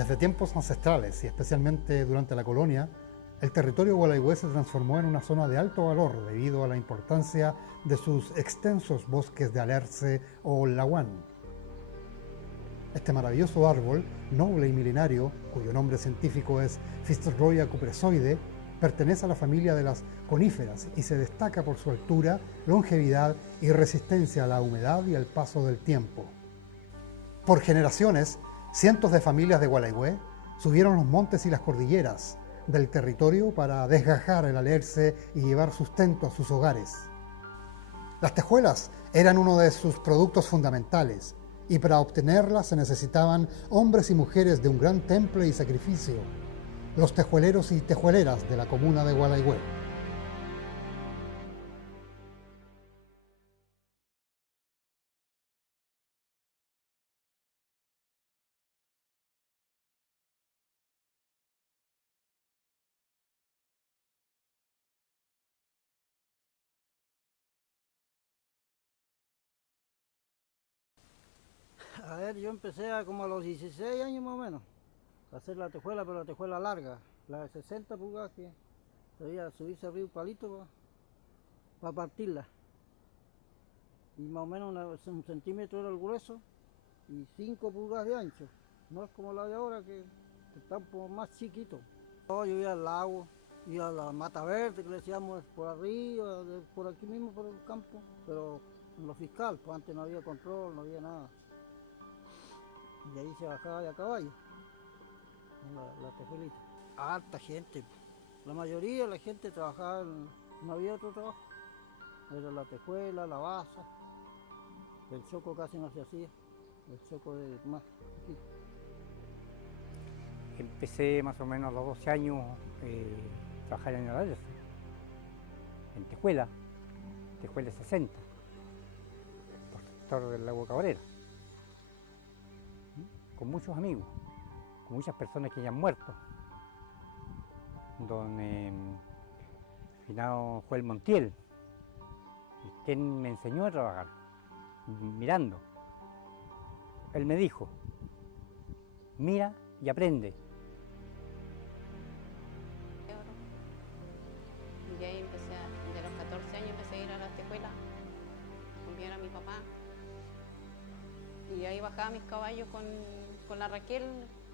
Desde tiempos ancestrales y especialmente durante la colonia, el territorio gualeguay se transformó en una zona de alto valor debido a la importancia de sus extensos bosques de alerce o laguán. Este maravilloso árbol, noble y milenario, cuyo nombre científico es Fitzroya cupresoide, pertenece a la familia de las coníferas y se destaca por su altura, longevidad y resistencia a la humedad y al paso del tiempo. Por generaciones, cientos de familias de Gualeguay subieron los montes y las cordilleras del territorio para desgajar el alerce y llevar sustento a sus hogares. Las tejuelas eran uno de sus productos fundamentales y para obtenerlas se necesitaban hombres y mujeres de un gran temple y sacrificio, los tejueleros y tejueleras de la comuna de Gualeguay. A ver, yo empecé como a los 16 años más o menos a hacer la tejuela, pero la tejuela larga, la de 60 pulgadas que debía subirse arriba un palito para partirla. Y más o menos un centímetro era el grueso y 5 pulgadas de ancho. No es como la de ahora que está un poco más chiquito. Yo iba al lago, iba a la mata verde que le decíamos por arriba, por aquí mismo por el campo, pero en lo fiscal, pues antes no había control, no había nada. Y ahí se bajaba de a caballo, la tejuelita. Harta gente, la mayoría de la gente trabajaba, no había otro trabajo. Era la tejuela, la baza, el choco casi no se hacía, el choco de más chiquito. Empecé más o menos a los 12 años a trabajar en el alerce, en tejuela 60, por el sector del lago Cabrera, con muchos amigos, con muchas personas que ya han muerto. Don finado Joel Montiel, quien me enseñó a trabajar, mirando. Él me dijo, mira y aprende. Y ahí de los 14 años empecé a ir a la tejuela, acompañar a mi papá. Y ahí bajaba mis caballos con la Raquel,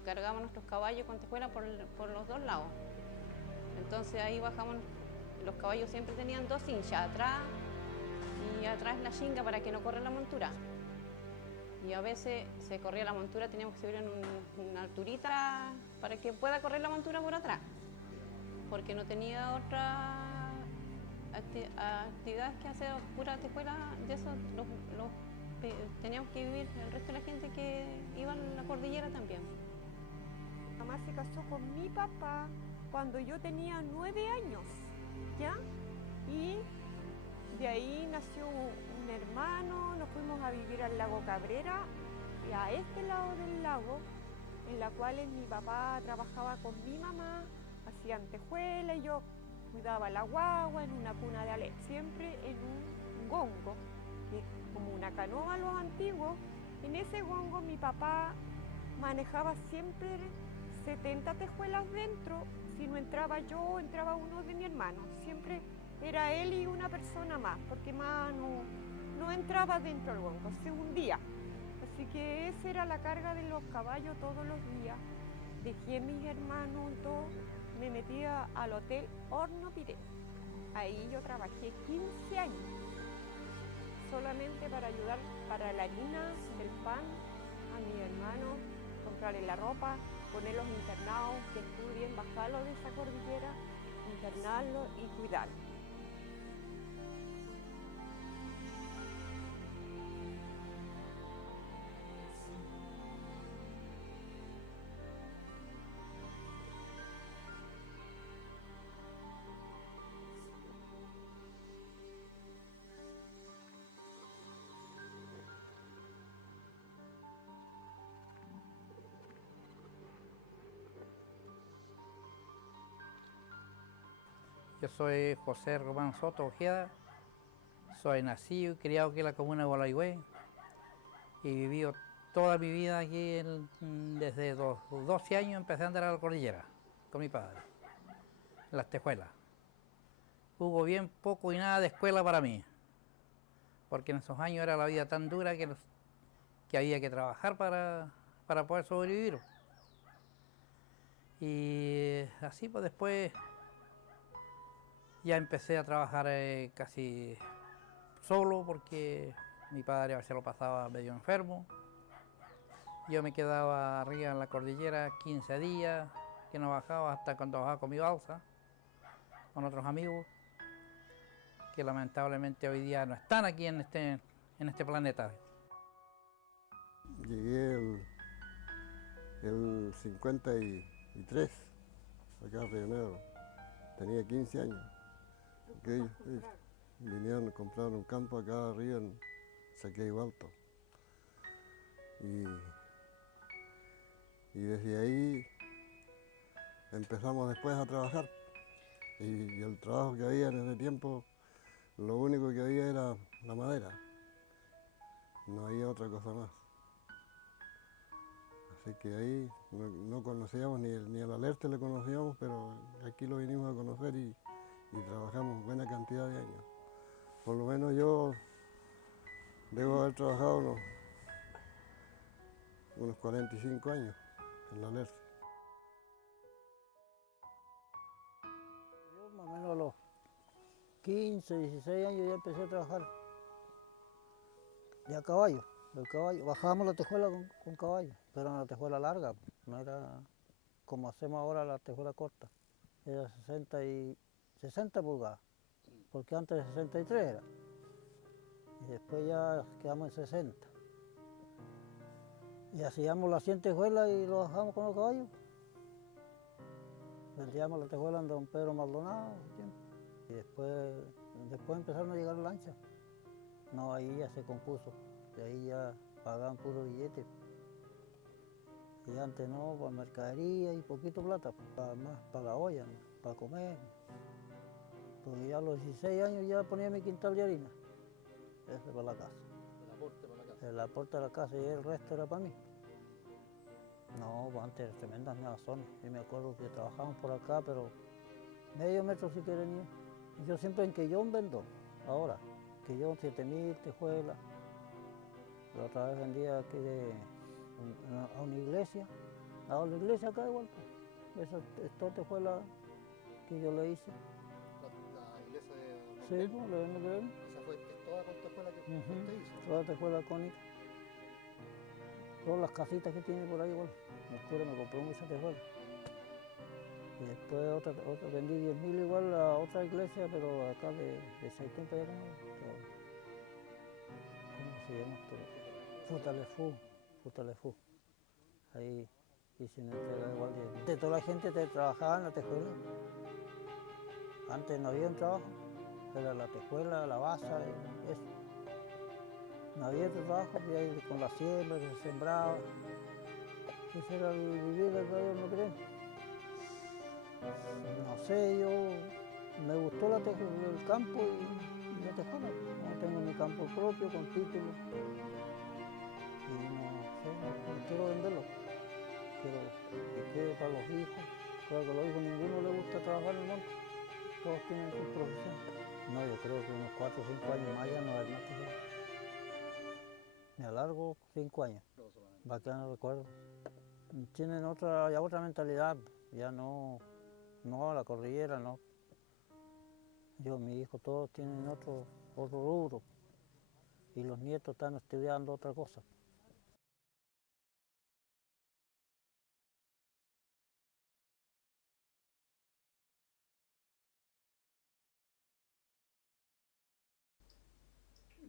cargábamos nuestros caballos con tejuela por los dos lados. Entonces ahí bajamos, los caballos siempre tenían dos hinchas, atrás y atrás la chinga para que no corra la montura. Y a veces se corría la montura, teníamos que subir en una alturita para que pueda correr la montura por atrás, porque no tenía otra actividades que hacer, pura tejuela, de eso teníamos que vivir el resto de la gente que iba a la cordillera también. Mi mamá se casó con mi papá cuando yo tenía 9 años, ¿ya? Y de ahí nació un hermano, nos fuimos a vivir al lago Cabrera, y a este lado del lago, en la cual mi papá trabajaba con mi mamá, hacían tejuela y yo cuidaba la guagua en una cuna de ale, siempre en un gongo, que es como una canoa a los antiguos. En ese gongo mi papá manejaba siempre 70 tejuelas dentro. Si no entraba yo, entraba uno de mi hermano. Siempre era él y una persona más, porque más no entraba dentro del gongo, se hundía. Así que esa era la carga de los caballos todos los días. Dejé a mis hermanos y todo, me metía al hotel Horno Piré. Ahí yo trabajé 15 años, solamente para ayudar para la harina, el pan, a mis hermanos, comprarle la ropa, ponerlos internados, que estudien, bajarlos de esa cordillera, internarlos y cuidarlos. Yo soy José Román Soto Ojeda, soy nacido y criado aquí en la comuna de Gualeguay y he vivido toda mi vida aquí, desde los 12 años empecé a andar a la cordillera con mi padre, en las tejuelas. Hubo bien poco y nada de escuela para mí, porque en esos años era la vida tan dura que había que trabajar para poder sobrevivir. Y así pues después ya empecé a trabajar casi solo, porque mi padre a veces lo pasaba medio enfermo. Yo me quedaba arriba en la cordillera 15 días, que no bajaba hasta cuando bajaba con mi balsa, con otros amigos, que lamentablemente hoy día no están aquí en este planeta. Llegué el 53 acá a Río Negro. Tenía 15 años. Ellos vinieron a comprar un campo acá arriba en Saqueiro Alto. Y desde ahí empezamos después a trabajar. Y el trabajo que había en ese tiempo, lo único que había era la madera. No había otra cosa más. Así que ahí no conocíamos, ni el Alerce le conocíamos, pero aquí lo vinimos a conocer y trabajamos buena cantidad de años. Por lo menos yo debo haber trabajado unos 45 años en la Alerce. Yo más o menos a los 15, 16 años ya empecé a trabajar de a caballo. El caballo. Bajábamos la tejuela con caballo, pero era una tejuela larga, no era como hacemos ahora la tejuela corta. Era 60 pulgadas, porque antes de 63 era. Y después ya quedamos en 60. Y hacíamos las 100 tejuelas y lo bajábamos con los caballos. Vendíamos la tejuela en Don Pedro Maldonado. Y después empezaron a llegar lanchas. No, ahí ya se compuso. Y ahí ya pagaban puro billete. Y antes no, para mercadería y poquito plata, más para la olla, ¿no? Para comer. Porque ya a los 16 años ya ponía mi quintal de harina. Ese para la casa. El aporte para la casa. El aporte a la casa y el resto era para mí. No, pues antes eran tremendas nevazones. Yo me acuerdo que trabajábamos por acá, pero medio metro si quieren ir. Yo siempre en Quellón vendo, ahora. Quellón 7.000 tejuelas. La otra vez vendía aquí a una iglesia. A la iglesia acá igual. Esta tejuela que yo le hice. La iglesia de... Sí, pues, le vendo. Esa fue toda la tejuela que usted hizo. Toda tejuela cónica. Todas las casitas que tiene por ahí igual. El cura me compró muchas tejuelas. Y después otra vendí 10.000 igual a otra iglesia, pero acá de Saitén para allá. ¿Cómo se llama esto? Futalefú. Ahí hice una entrega igual de toda la gente que trabajaba en la tejuela. Antes no había un trabajo, era la tejuela, la baza, eso. No había otro trabajo, con la siembra, se sembraba. Ese era el vivir del radio, no creo. No sé, yo me gustó el campo y la tejuela. No tengo mi campo propio con título. Y no quiero venderlo. Quiero que quede para los hijos. Claro que a los hijos ninguno le gusta trabajar en el monte. Todos tienen su profesión. No, yo creo que unos 4 o 5 años más ya no hay más tejuela. Me alargo 5 años. Bacán, recuerdo. Tienen otra mentalidad. Ya no la cordillera, no. Yo, mi hijo, todos tienen otro rubro. Y los nietos están estudiando otra cosa.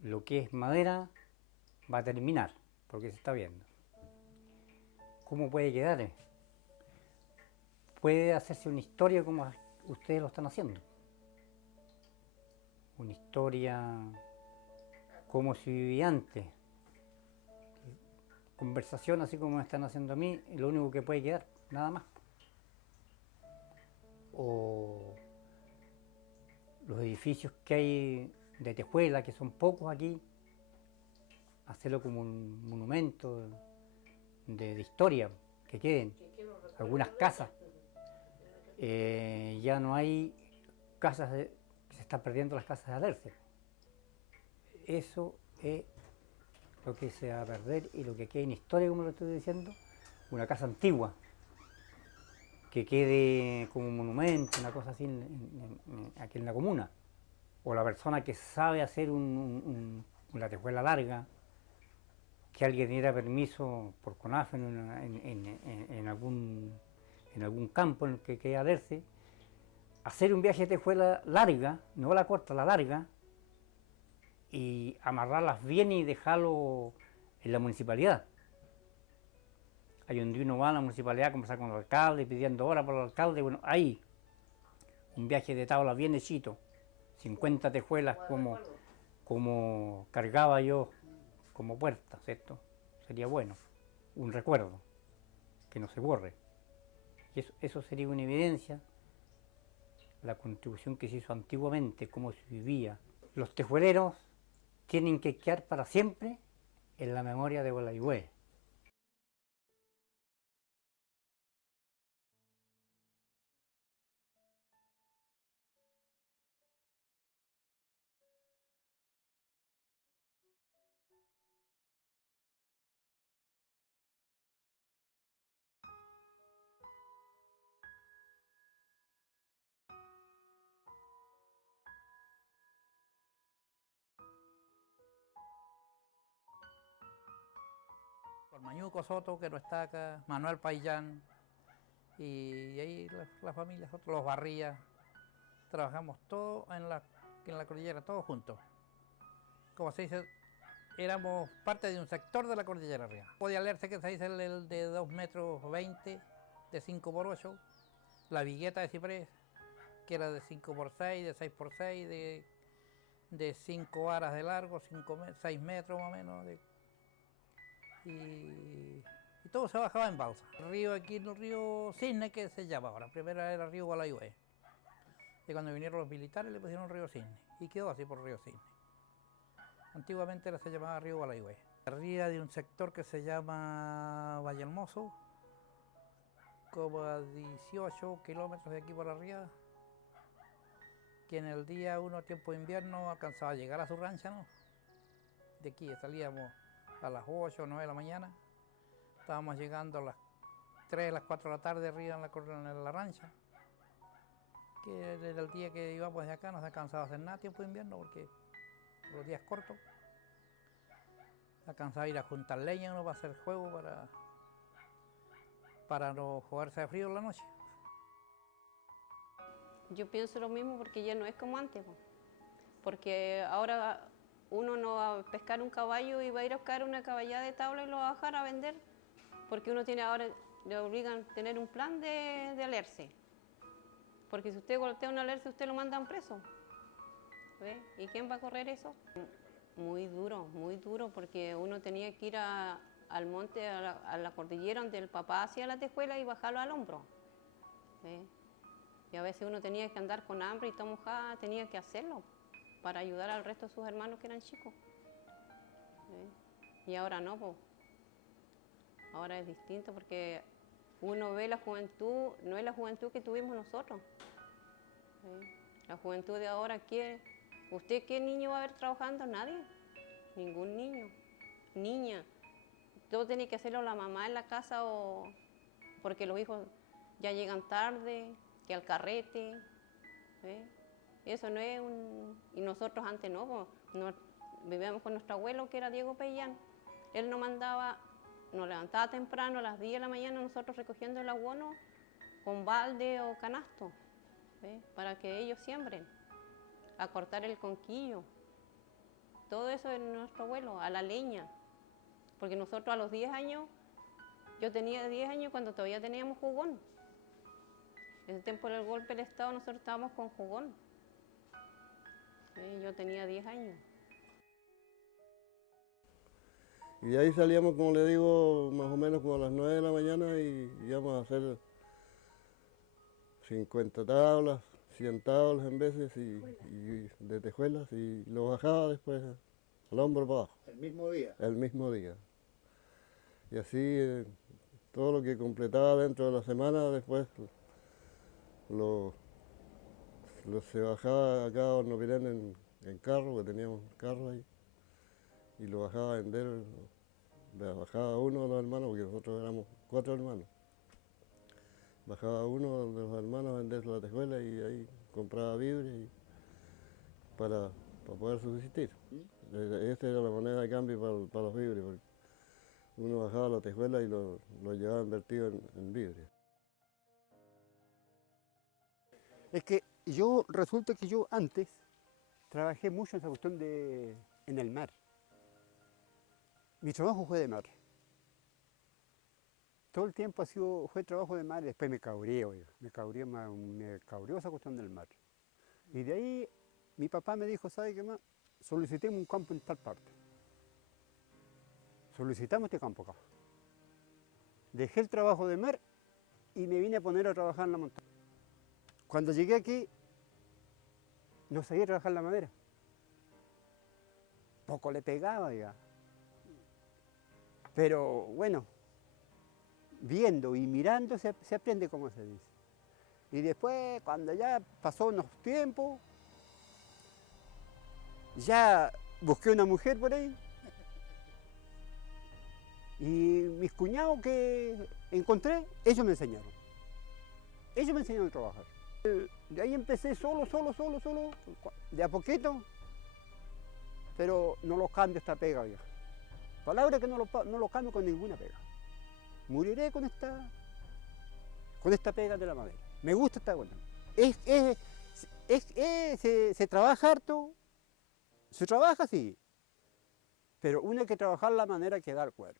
Lo que es madera va a terminar, porque se está viendo. ¿Cómo puede quedar? Puede hacerse una historia como ustedes lo están haciendo. Una historia como si vivía antes. Conversación así como me están haciendo a mí, es lo único que puede quedar, nada más. O los edificios que hay de tejuela, que son pocos aquí, hacerlo como un monumento, de historia que queden, algunas casas. Ya no hay casas, se están perdiendo las casas de alerce. Eso es lo que se va a perder y lo que queda en historia, como lo estoy diciendo, una casa antigua, que quede como monumento, una cosa así aquí en la comuna. O la persona que sabe hacer una tejuela larga, que alguien diera permiso por CONAF en algún campo en el que quede alerce, hacer un viaje de tejuela larga, no la corta, la larga, y amarrarlas bien y dejarlo en la municipalidad. Ahí donde uno va a la municipalidad a conversar con el alcalde, pidiendo hora por el alcalde, bueno, ahí, un viaje de tabla bien hechito, 50 tejuelas como cargaba yo como puerta, ¿cierto? Sería bueno, un recuerdo, que no se borre. Y eso sería una evidencia, la contribución que se hizo antiguamente, cómo se vivía. Los tejueleros tienen que quedar para siempre en la memoria de Gualeguay. Por Mañuco Soto, que no está acá, Manuel Paillán, y ahí la familia, nosotros los Barrías, trabajamos todos en la cordillera, todos juntos. Como se dice, éramos parte de un sector de la cordillera arriba. Podía leerse que se dice el de 2,20 metros, de 5 por 8, la vigueta de ciprés, que era de 5 por 6, de 6 por 6, de 5 aras de largo, 6 metros más o menos. Y todo se bajaba en balsa. El río aquí, el río Cisne, que se llama ahora, primero era el río Gualeguay. Y cuando vinieron los militares le pusieron río Cisne, y quedó así por río Cisne. Antiguamente se llamaba río Gualeguay. Arriba de un sector que se llama Valle Hermoso, como a 18 kilómetros de aquí por arriba, que en el día tiempo de invierno alcanzaba a llegar a su rancha, ¿no? De aquí salíamos a las 8 o 9 de la mañana, estábamos llegando a las 3, las 4 de la tarde arriba en la rancha, que desde el día que íbamos de acá no se alcanzaba a hacer nada tiempo de invierno porque los días cortos, alcanzaba a ir a juntar leña uno para hacer juego para no jugarse de frío en la noche. Yo pienso lo mismo porque ya no es como antes, porque ahora uno no va a pescar un caballo y va a ir a buscar una caballada de tabla y lo va a bajar a vender, porque uno tiene ahora, le obligan a tener un plan de alerce, porque si usted golpea un alerce usted lo mandan preso, ¿ve? ¿Y quién va a correr eso? Muy duro, porque uno tenía que ir al monte, a la cordillera donde el papá hacía la tejuela y bajarlo al hombro, ¿ve? Y a veces uno tenía que andar con hambre y toda mojada, tenía que hacerlo para ayudar al resto de sus hermanos que eran chicos. Y ahora no, pues. Ahora es distinto porque uno ve la juventud, no es la juventud que tuvimos nosotros. La juventud de ahora, ¿usted qué niño va a ver trabajando? Nadie. Ningún niño. Niña. Todo tiene que hacerlo la mamá en la casa porque los hijos ya llegan tarde, que al carrete. Eso no es y nosotros antes no, vivíamos con nuestro abuelo que era Diego Pellán. Él nos levantaba temprano a las 10 de la mañana nosotros recogiendo el abono con balde o canasto, para que ellos siembren, a cortar el conquillo. Todo eso es nuestro abuelo, a la leña. Porque nosotros a los 10 años, yo tenía 10 años cuando todavía teníamos jugón. En ese tiempo del golpe del Estado nosotros estábamos con jugón. Yo tenía 10 años. Y de ahí salíamos, como le digo, más o menos como a las 9 de la mañana y íbamos a hacer 50 tablas, 100 tablas en veces y de tejuelas y lo bajaba después al hombro para abajo. ¿El mismo día? El mismo día. Y así todo lo que completaba dentro de la semana después lo, se bajaba acá a Horno Pirén en carro, que teníamos carro ahí, y lo bajaba a vender, bajaba uno de los hermanos, porque nosotros éramos 4 hermanos. Bajaba uno de los hermanos a vender la tejuela y ahí compraba vidrio para poder subsistir. Esta era la moneda de cambio para los vidrios, porque uno bajaba la tejuela y lo llevaba invertido en vidrio. Es que resulta que yo antes trabajé mucho en esa cuestión en el mar. Mi trabajo fue de mar. Todo el tiempo fue trabajo de mar y después me cabreó esa cuestión del mar. Y de ahí mi papá me dijo, ¿sabe qué más? Solicitemos un campo en tal parte. Solicitamos este campo acá. Dejé el trabajo de mar y me vine a poner a trabajar en la montaña. Cuando llegué aquí, no sabía trabajar la madera. Poco le pegaba ya. Pero bueno, viendo y mirando se aprende como se dice. Y después, cuando ya pasó unos tiempos, ya busqué una mujer por ahí. Y mis cuñados que encontré, ellos me enseñaron. Ellos me enseñaron a trabajar. De ahí empecé solo, de a poquito, pero no lo cambio esta pega, vieja. Palabra que no lo cambio con ninguna pega. Moriré con esta pega de la madera. Me gusta esta cosa. Se trabaja harto, se trabaja sí, pero uno hay que trabajar la manera que da el cuerpo.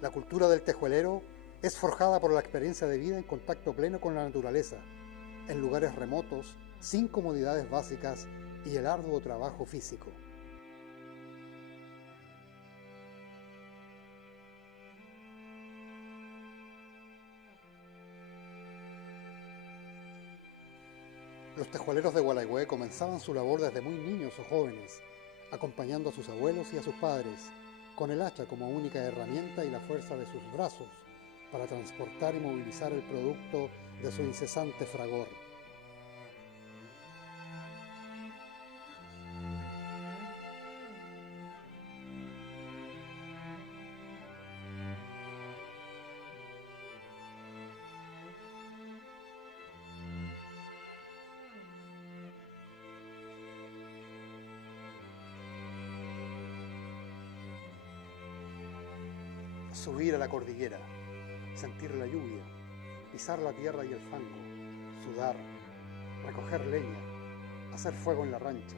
La cultura del tejuelero es forjada por la experiencia de vida en contacto pleno con la naturaleza, en lugares remotos, sin comodidades básicas y el arduo trabajo físico. Los tejueleros de Gualeguay comenzaban su labor desde muy niños o jóvenes, acompañando a sus abuelos y a sus padres, con el hacha como única herramienta y la fuerza de sus brazos para transportar y movilizar el producto de su incesante fragor. Subir a la cordillera, sentir la lluvia, pisar la tierra y el fango, sudar, recoger leña, hacer fuego en la rancha,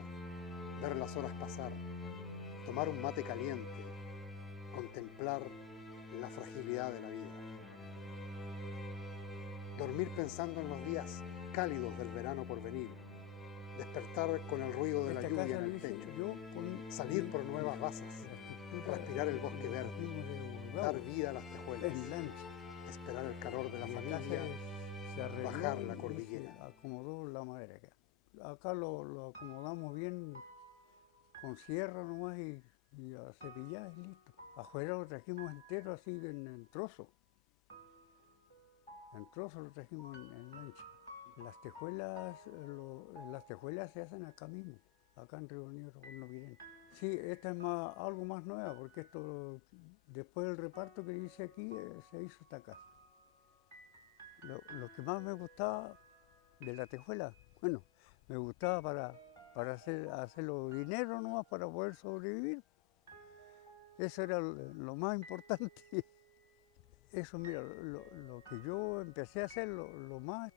ver las horas pasar, tomar un mate caliente, contemplar la fragilidad de la vida. Dormir pensando en los días cálidos del verano por venir, despertar con el ruido de la lluvia en el techo, salir por nuevas basas, respirar el bosque verde, dar vida a las tejuelas, esperar el calor de la familia, bajar la cordillera. Se acomodó la madera acá. Acá lo acomodamos bien con sierra nomás y a cepillar y listo. Afuera lo trajimos entero así en trozo. En trozo lo trajimos en lancha. Las tejuelas se hacen acá mismo, acá en Río Negro, Horno Pirén. Sí, esta es algo más nueva, porque esto, después del reparto que hice aquí, se hizo esta casa. Lo que más me gustaba de la tejuela, bueno, me gustaba para hacerlo dinero nomás, para poder sobrevivir. Eso era lo más importante. Eso, mira, lo que yo empecé a hacer, lo más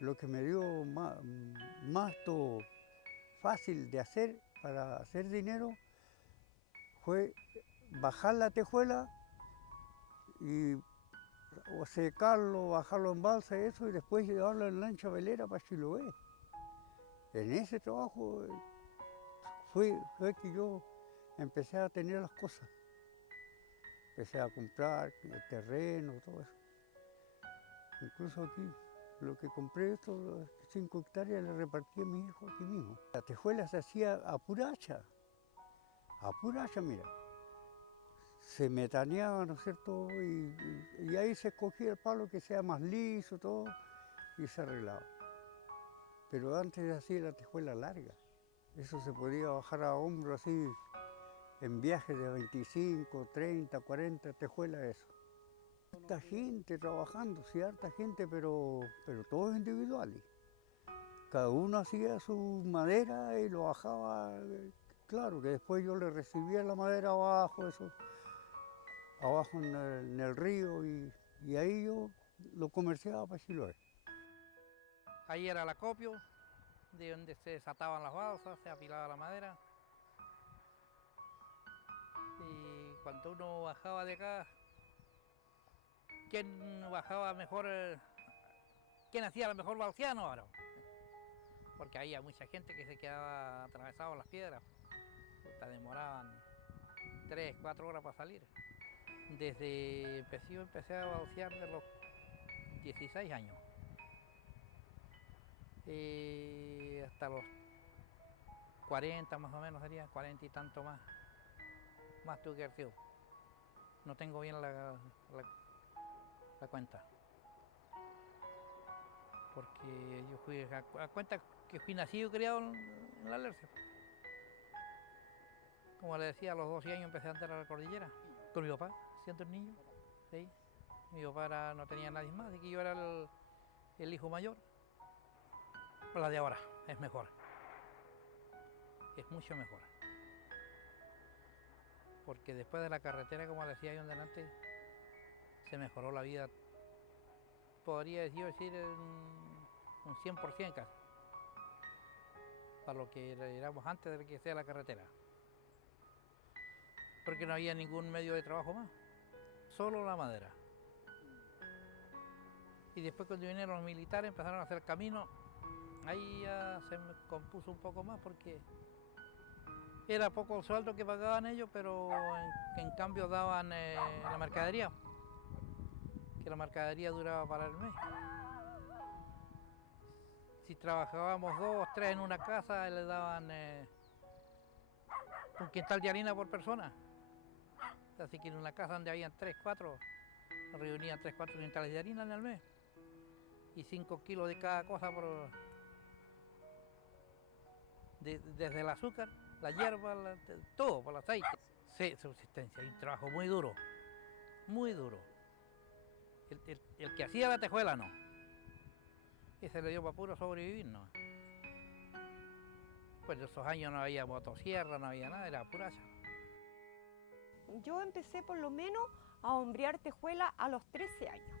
lo que me dio más fácil de hacer para hacer dinero fue bajar la tejuela y o secarlo, bajarlo en balsa y eso, y después llevarlo en lancha velera para Chiloé. En ese trabajo fue que yo empecé a tener las cosas. Empecé a comprar el terreno, todo eso. Incluso aquí, lo que compré, estos 5 hectáreas, le repartí a mis hijos aquí mismo. La tejuela se hacía a pura hacha, mira. Se metaneaba, ¿no es cierto? Y ahí se escogía el palo que sea más liso, todo, y se arreglaba. Pero antes se hacía la tejuela larga. Eso se podía bajar a hombro así, en viajes de 25, 30, 40 tejuelas, eso. Harta gente trabajando, sí, harta gente, pero todos individuales. Cada uno hacía su madera y lo bajaba, claro, que después yo le recibía la madera abajo, eso, abajo en el río, y ahí yo lo comerciaba para Chiloé. Ahí era el acopio, de donde se desataban las balsas, se apilaba la madera. Y cuando uno bajaba de acá, ¿quién bajaba mejor? ¿Quién hacía la mejor balseano ahora? Porque había mucha gente que se quedaba atravesado en las piedras. Demoraban 3, 4 horas para salir. Desde yo empecé a balsear de los 16 años. Hasta los 40 más o menos sería, 40 y tanto más. Más tuve que haber sido. No tengo bien la cuenta. Porque yo fui a cuenta que fui nacido y criado en la Alerce. Como le decía, a los 12 años empecé a andar a la cordillera con mi papá, siendo un niño. ¿Sí? Mi papá no tenía nadie más, así que yo era el hijo mayor. Pero la de ahora es mejor. Es mucho mejor. Porque después de la carretera, como decía yo delante, se mejoró la vida, podría decir un 100% casi, para lo que éramos antes de que sea la carretera. Porque no había ningún medio de trabajo más, solo la madera. Y después cuando vinieron los militares empezaron a hacer camino, ahí ya se me compuso un poco más porque era poco el sueldo que pagaban ellos, pero en cambio daban la mercadería, que la mercadería duraba para el mes. Si trabajábamos 2, 3 en una casa, le daban un quintal de harina por persona. Así que en una casa donde habían 3, 4, reunían 3, 4 quintales de harina en el mes. Y 5 kilos de cada cosa desde el azúcar, la hierba, todo, por el aceite. Sí, subsistencia, y un trabajo muy duro, muy duro. El que hacía la tejuela no. Ese le dio para puro sobrevivir, no. Pues en esos años no había motosierra, no había nada, era pura hacha. Yo empecé por lo menos a hombrear tejuela a los 13 años.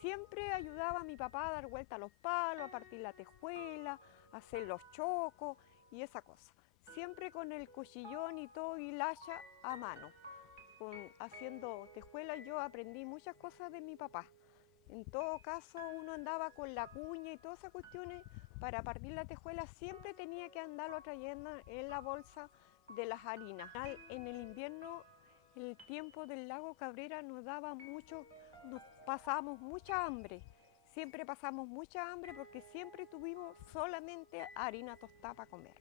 Siempre ayudaba a mi papá a dar vuelta a los palos, a partir la tejuela, a hacer los chocos y esa cosa. Siempre con el cuchillón y todo y el hacha a mano. Haciendo tejuela yo aprendí muchas cosas de mi papá. En todo caso uno andaba con la cuña y todas esas cuestiones para partir la tejuela, siempre tenía que andarlo trayendo en la bolsa de las harinas. En el invierno el tiempo del lago Cabrera nos daba mucho, nos pasábamos mucha hambre. Siempre pasamos mucha hambre porque siempre tuvimos solamente harina tostada para comer.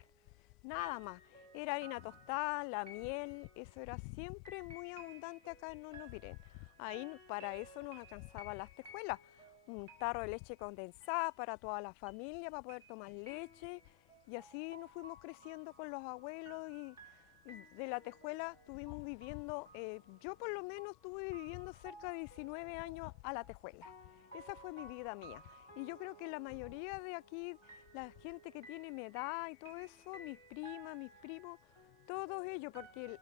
Nada más. Era harina tostada, la miel, eso era siempre muy abundante acá en Nonopirén. Ahí para eso nos alcanzaban las tejuelas. Un tarro de leche condensada para toda la familia, para poder tomar leche. Y así nos fuimos creciendo con los abuelos y de la tejuela estuvimos viviendo, yo por lo menos estuve viviendo cerca de 19 años a la tejuela. Esa fue mi vida mía. Y yo creo que la mayoría de aquí, la gente que tiene mi edad y todo eso, mis primas, mis primos, todos ellos, porque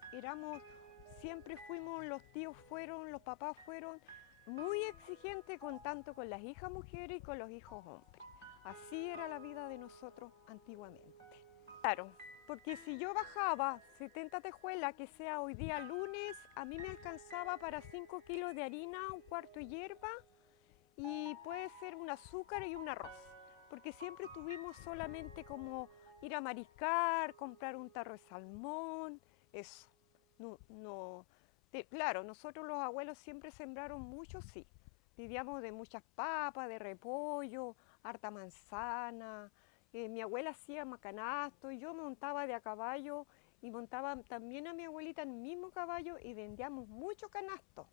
siempre fuimos, los tíos fueron, los papás fueron muy exigentes tanto con las hijas mujeres y con los hijos hombres. Así era la vida de nosotros antiguamente. Claro, porque si yo bajaba 70 tejuelas, que sea hoy día lunes, a mí me alcanzaba para 5 kilos de harina, un cuarto de hierba y puede ser un azúcar y un arroz. Porque siempre tuvimos solamente como ir a mariscar, comprar un tarro de salmón, eso. Claro, nosotros los abuelos siempre sembraron mucho, sí. Vivíamos de muchas papas, de repollo, harta manzana. Mi abuela hacía macanasto y yo montaba de a caballo y montaba también a mi abuelita en el mismo caballo y vendíamos mucho canasto.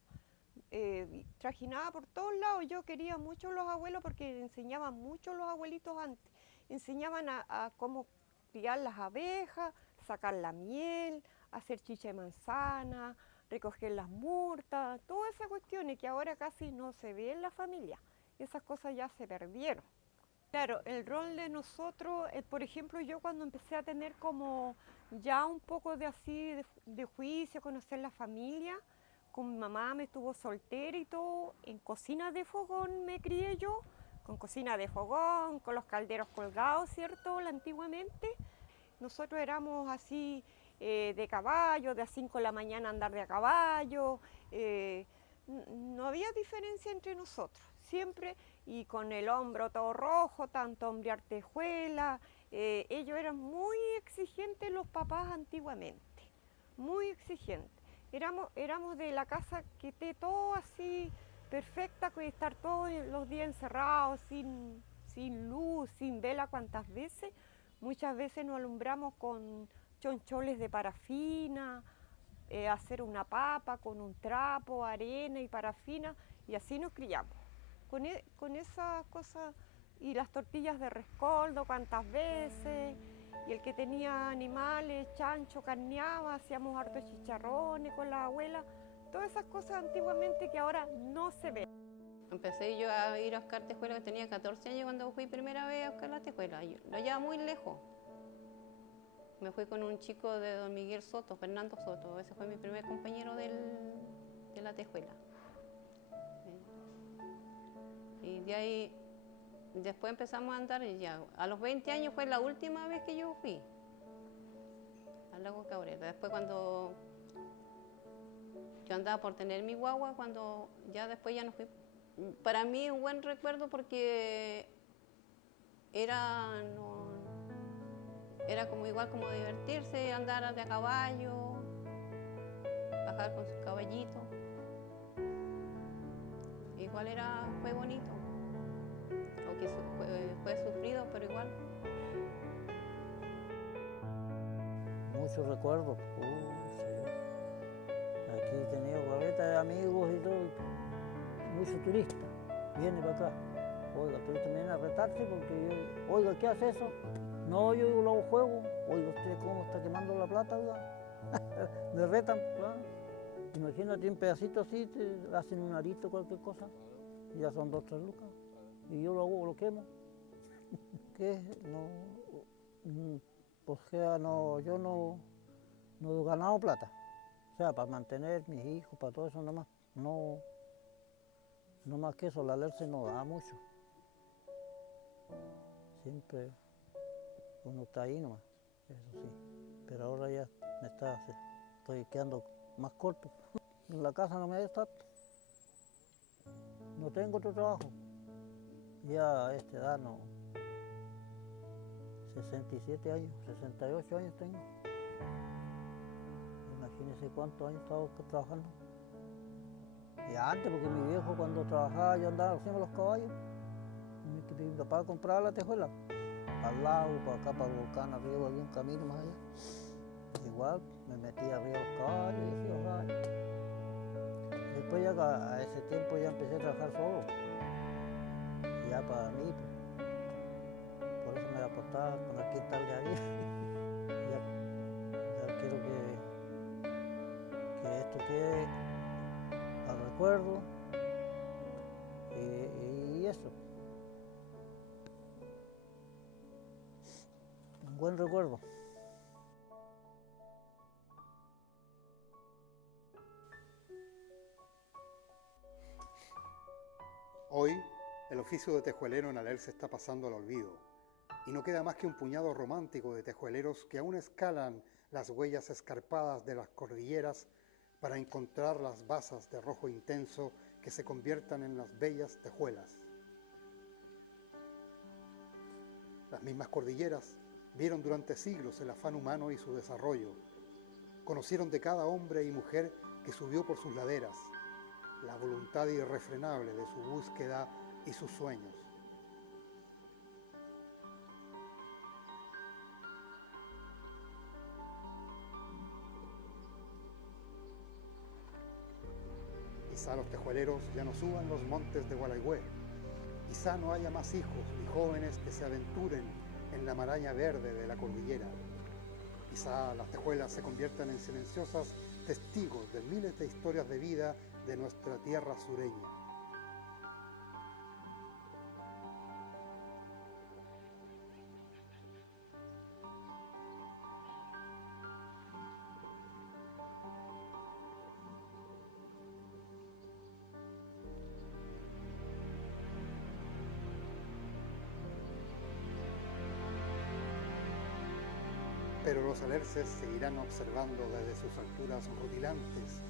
Trajinaba por todos lados. Yo quería mucho los abuelos porque enseñaban mucho los abuelitos antes. Enseñaban a cómo criar las abejas, sacar la miel, hacer chicha de manzana, recoger las murtas, todas esas cuestiones que ahora casi no se ve en la familia. Esas cosas ya se perdieron. Claro, el rol de nosotros, por ejemplo, yo cuando empecé a tener como ya un poco de así de juicio, conocer la familia, con mi mamá me estuvo soltera y todo, en cocina de fogón me crié yo, con cocina de fogón, con los calderos colgados, ¿cierto? Antiguamente, nosotros éramos así de caballo, de a 5 de la mañana andar de a caballo, no había diferencia entre nosotros, siempre, y con el hombro todo rojo, tanto hombrear tejuela, ellos eran muy exigentes los papás antiguamente, muy exigentes. Éramos de la casa que esté todo así perfecta, que estar todos los días encerrados, sin luz, sin vela cuantas veces. Muchas veces nos alumbramos con choncholes de parafina, hacer una papa con un trapo, arena y parafina, y así nos criamos. Con esas cosas, y las tortillas de rescoldo cuantas veces, y el que tenía animales, chancho, carneaba, hacíamos hartos chicharrones con la abuela, todas esas cosas antiguamente que ahora no se ven. Empecé yo a ir a buscar tejuelas, tenía 14 años cuando fui primera vez a buscar la tejuela. Yo lo llevaba muy lejos. Me fui con un chico de Don Miguel Soto, Fernando Soto. Ese fue mi primer compañero de la tejuela. Y de ahí, después empezamos a andar y ya. A los 20 años fue la última vez que yo fui al lago Cabrera. Después cuando yo andaba por tener mi guagua, cuando ya después ya no fui. Para mí un buen recuerdo porque era como igual como divertirse, andar de a caballo, bajar con sus caballitos. Igual fue bonito, aunque fue sufrido, pero igual. Muchos recuerdos. Aquí he tenido caleta de amigos y todo, muchos turistas vienen para acá. Oiga, turistas vienen a retarse porque yo, oiga, ¿qué hace eso? No, yo digo, lo juego. Oiga, ¿usted cómo está quemando la plata, oiga? Me retan, claro. Imagínate un pedacito así, te hacen un arito, cualquier cosa, y ya son 2 o 3 lucas. Y yo lo hago, lo quemo. ¿Qué? No, pues no, yo no he ganado plata. O sea, para mantener mis hijos, para todo eso nomás. No más que eso, la alerce no da mucho. Siempre uno está ahí nomás, eso sí. Pero ahora ya estoy quedando más corto. En la casa no me está. No tengo otro trabajo. Ya a esta edad no. 67 años, 68 años tengo. Imagínense cuántos años estaba trabajando. Y antes, porque mi viejo cuando trabajaba yo andaba haciendo los caballos. Mi papá compraba la tejuela. Para el lago, para acá, para el volcán, arriba había un camino más allá. Igual me metía arriba los caballos y decía, ojalá. Después ya a ese tiempo ya empecé a trabajar solo. Ya para mí. Por eso me aportaba con el quintal de ahí. ya quiero que esto quede al recuerdo y eso. Un buen recuerdo. Hoy El oficio de tejuelero en Alerce está pasando al olvido, y no queda más que un puñado romántico de tejueleros que aún escalan las huellas escarpadas de las cordilleras para encontrar las basas de rojo intenso que se conviertan en las bellas tejuelas. Las mismas cordilleras vieron durante siglos el afán humano y su desarrollo. Conocieron de cada hombre y mujer que subió por sus laderas, la voluntad irrefrenable de su búsqueda y sus sueños. Quizá los tejueleros ya no suban los montes de Gualeguay. Quizá no haya más hijos ni jóvenes que se aventuren en la maraña verde de la cordillera. Quizá las tejuelas se conviertan en silenciosas testigos de miles de historias de vida de nuestra tierra sureña. Pero los alerces seguirán observando desde sus alturas rutilantes,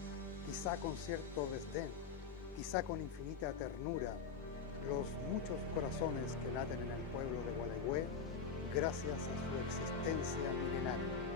quizá con cierto desdén, quizá con infinita ternura, los muchos corazones que laten en el pueblo de Gualeguay gracias a su existencia milenaria.